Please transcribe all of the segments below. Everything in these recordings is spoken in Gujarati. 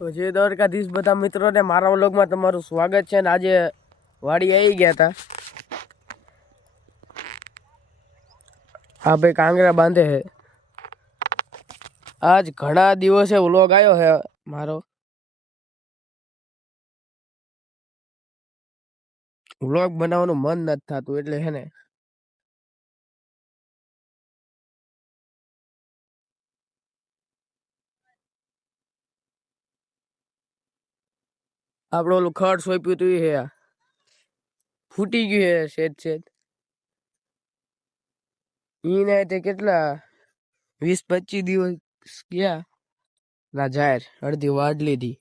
તો જે દ્વારકાધીશ બધા મિત્રોને મારા વ્લોગમાં તમારું સ્વાગત છે ને આજે વાડી આવી ગયા હતા હા ભાઈ કાંગરા બાંધે છે આજ ઘણા દિવસે વ્લોગ આવ્યો છે મારો. વ્લોગ બનાવવાનું મન નથી થતું એટલે હે ને આપણે ઓલું ખડ સોંપ્યું હતું એ હે આ. ફૂટી ગયું હે શેત શેત ઈને તે કેટલા વીસ પચીસ દિવસ ગયા ના જાહેર અડધી વાડ લીધી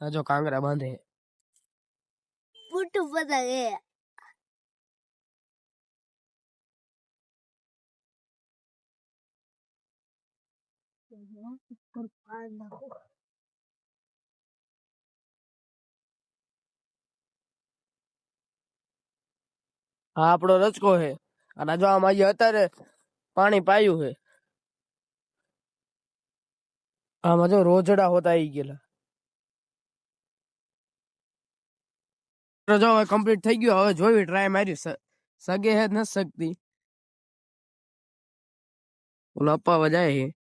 આ જો કાંગરા બાંધે પતંગ એ આ આપણો રચકો છે. અને જો આમાં જે અત્યારે પાણી પાયું છે. આમાં જો રોજડા હોતા આવી ગયેલા. જો હવે કમ્પ્લીટ થઈ ગયું, હવે જોયું ટ્રાય મારી સગે હે ન શકતી. ઓલો અપાવા જાય છે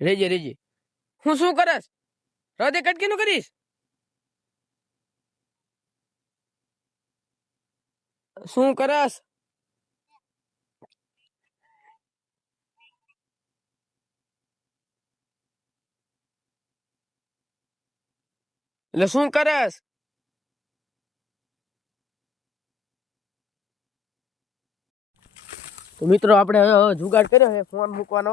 રેજે રેજે હું શું કરસ હૃદય કટકી નું કરીશ શું કરસ એટલે શું કરસ તો મિત્રો આપણે હવે હવે જુગાડ કર્યો છે ફોન મૂકવાનો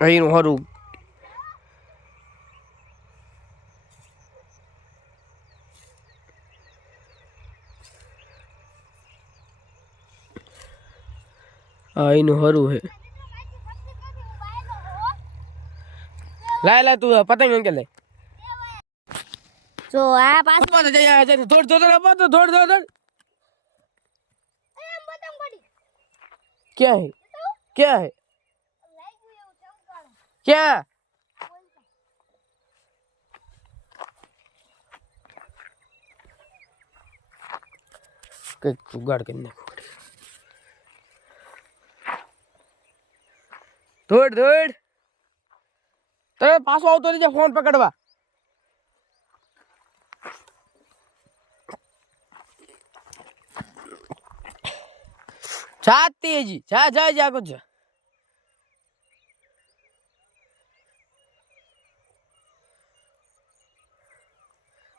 અહીંનું હરું હા એનું હરું હે લાય લાય તું પતંગ અંકે લે જો આ પાછું આપવા તો જઈ આવ્યા છે. દોડ દોડ આપવા તો દોડ દોડ દોડ પતંગ પડી ક્યાં હે ક્યાં હે ક્યાં કઈક જુગાડ કરી નાખો દોડ દોડ તમે પાછો આવતો રહેજે ફોન પકડવા જાતી હજી જા જા જા કુછ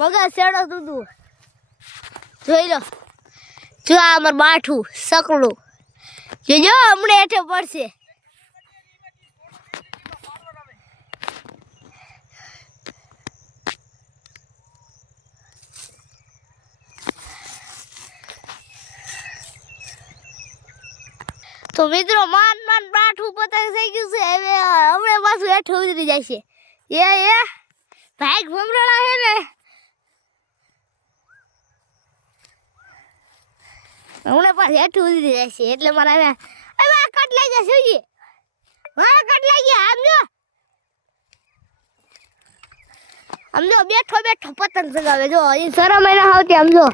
મગજ સેડો તું જોઈ લો. જો આ અમાર બાઠું સકડું જોજો હમણે હેઠે પડશે. તો મિત્રો, માન માન બાઠું પતંગ થઈ ગયું છે. હવે, હમણાં પાછું હેઠું ઉતરી જાય છે. એ એ, ભાઈ ભમરાળા છે ને? હમણાં પાછું હેઠું ઉતરી જાય છે એટલે મારે હવે હવે આ કટ લાગી ગયા શું હા કટ લાગી ગયા આમ જો આમ જો બેઠો બેઠો પતંગ ચગાવે જો એ શરમ એને આવતી આમ જો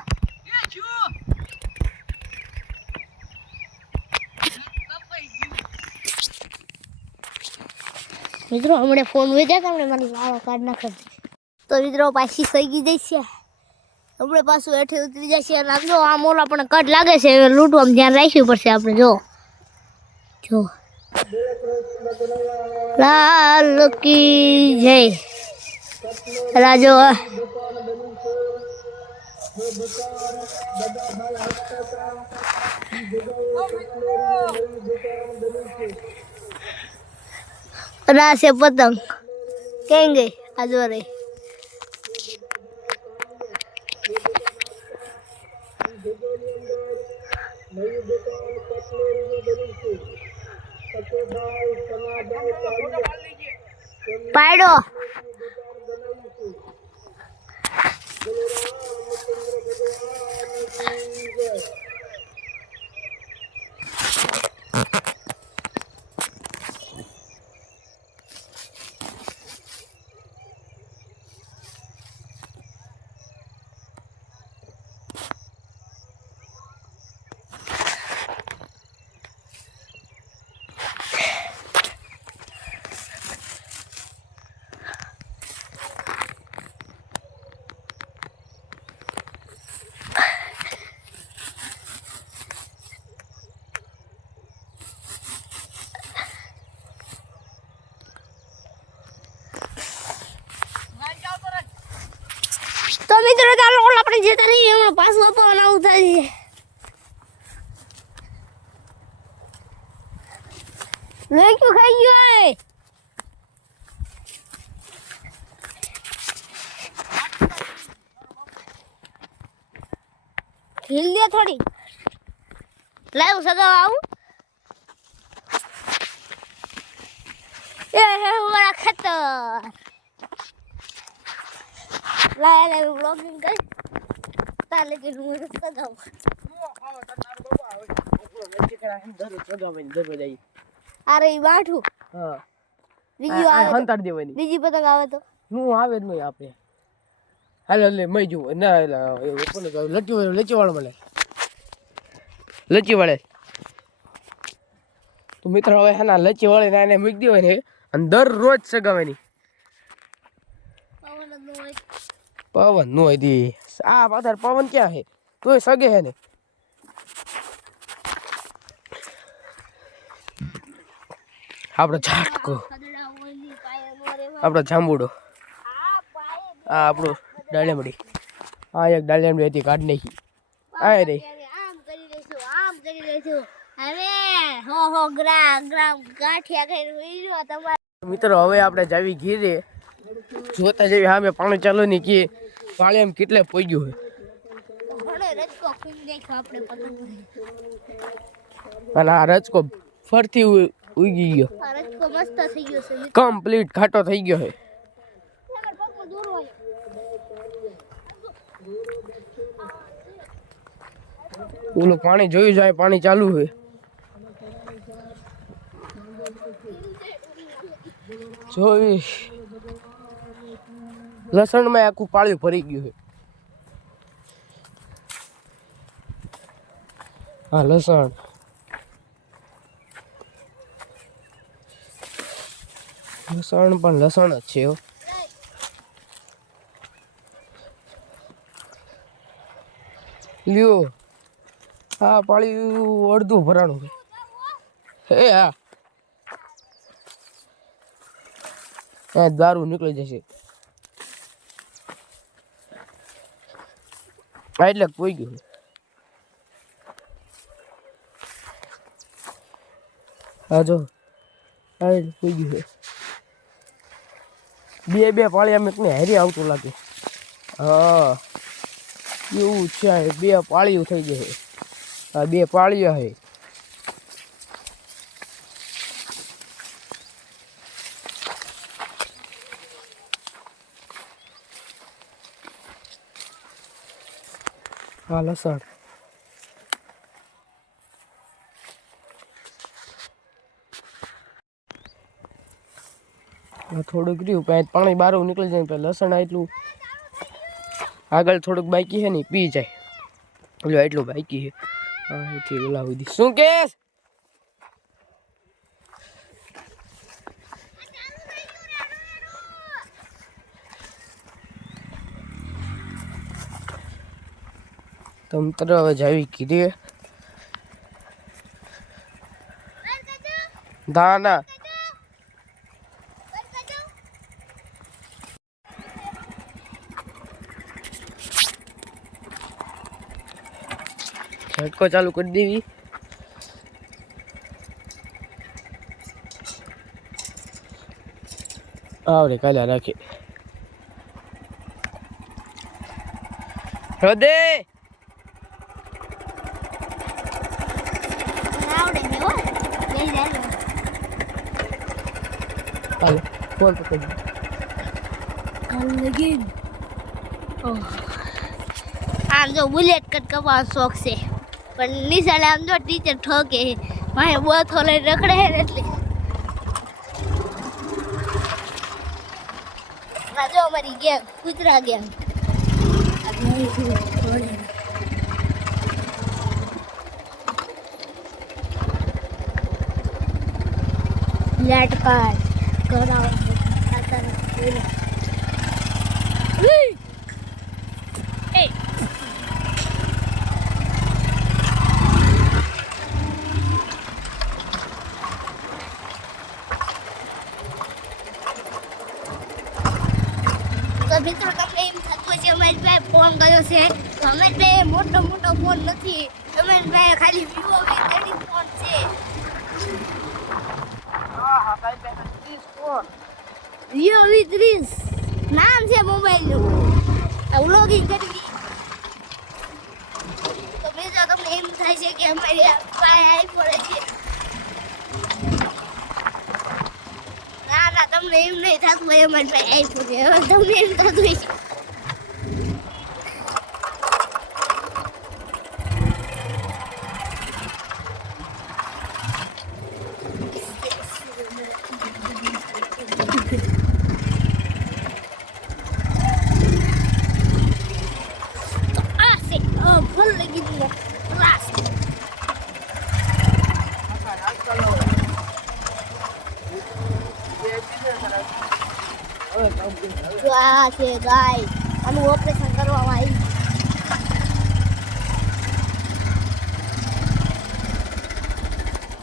મિત્રો હમણાં ફોન વેચ્યા કે હમણાં મારી વાળો કાઢ નાખે તો મિત્રો પાછી સહી ગઈ જશે હમણાં પાછું હેઠે ઉતરી જશે અને આમ જો, આમ ઓલા પણ કટ લાગે છે એ લૂંટવામાં ધ્યાન રાખવું પડશે આપણે, જો. જો. લાલ કી જય. રાજો રાસ છે પતંગ. કેમ ગઈ? આજો રે. Ayo. હમણાં પાછું અપાવવાનું આવું થાય છે લેક્યું ખાઈ ગયો ઢીલ દે થોડી. લાવ સગા આવું. એ હે મારા ખતર. લાય લાય બ્લોગિંગ કર તાલે કે હું સગાવ અરે ઈ બાઠું બીજી આવે હંતાડ દેવાની બીજી પતંગ આવે તો હું આવે જ નહીં આપણે હાલ લે મય જો ના કહ્યું લચ્છી વાળો મળે લચી વાળે તો મિત્ર હવે હે ના લચ્છી વાળે ના એને મૂકી દેવાની અને દરરોજ સગાવાની પવન નો હતી આ પાથર પવન ક્યાં છે તોય સગે હે ને. આપણો ઝાટકો. આપણો જાંબુડો. આ આપણો ડાળિયામડી આ એક ડાળિયામડી હતી કાઢ નાખી આ રે. આમ કરી લઈશું આમ કરી લઈશું હવે હો હો ગ્રામ ગ્રામ ગાંઠિયા ખાઈને રહ્યો તમારે. મિત્રો હવે આપણે જાવી ઘીરે. જોતા જેવી સામે પાણી ચાલુ નહીં કે પાણી એમ કેટલે પોગ્યું ઘણો રચકો ખુઈ નાખ્યો આપણે પતંગ છે અને આ રચકો ફરતી ઉ- ઉગી ગયો આ રચકો મસ્ત થઈ ગયો છે મિત્રો. કમ્પ્લીટ ખાટો થઈ ગયો છે તમારા પગમાં દોરો આવ્યો. ઓલું પાણી જોયું જાય પાણી ચાલુ છે જોઈ લસણમાં આખું પાળ્યું ભરી ગયું છે. હા લસણ. લસણ પણ લસણ જ છે. લ્યો હા પાળ્યું અડધું ભરાણું હા હા દારૂ નીકળી જશે. એટલે કોઈ ગયું. હા, જો. હા, એટલે કોઈ ગયું બે બે પાળી અમે ને હેરી આવતું લાગે. હા. એવું છે, બે પાળીઓ થઈ જશે આ બે પાળીઓ છે. હા લસણ આ થોડુંક રહ્યું કાંઈ પાણી બહાર નીકળી જાય પછી લસણ એટલું આગળ થોડુંક બાકી છે ને પી જાય. એટલે એટલું બાકી છે. અહીંથી એથી ઓલા સુધી શું કેસ? તમ તર હવે જાવી કીધી ના ના ઝટકો ચાલુ કરી દેવી આવડે કાલે રાખી હૃદય હાલો ફોન પકડી કાલ લગીન આમ જો બુલેટ કટ કપાવાનો શોખ છે પણ નિશાળે આમ જો ટીચર ઠોકે મારે બોથો લઈને રખડે હે ને એટલે આ જો અમારી ગેમ કૂતરા ગેમ લેટ કાર્ડ કરાવો Hey! તો મિત્રો તમને એમ થતું છે પાસે ફોન કર્યો છે. તો પાસે મોટો મોટો ફોન નથી. પાસે ખાલી વિવો વી ફોન છે. વિવો વી ત્રીસ નામ છે મોબાઈલનું વ્લોગિંગ કરવી તો મિત્રો તમને એમ થાય છે કે અમારી પાસે આઈફોન છે ના ના તમને એમ નહીં થતું અમારી પાસે આઈફોન છે તમને એમ થતું હોય છે આ છે અ, ફૂલ લગી દીધો રાસ જો આ છે ગાય. આનું ઓપરેશન કરવામાં આવ્યું.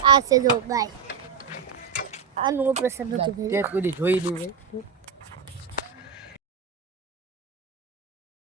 આ છે જો ગાય. આનું ઓપરેશન નતું જોઈ નહીં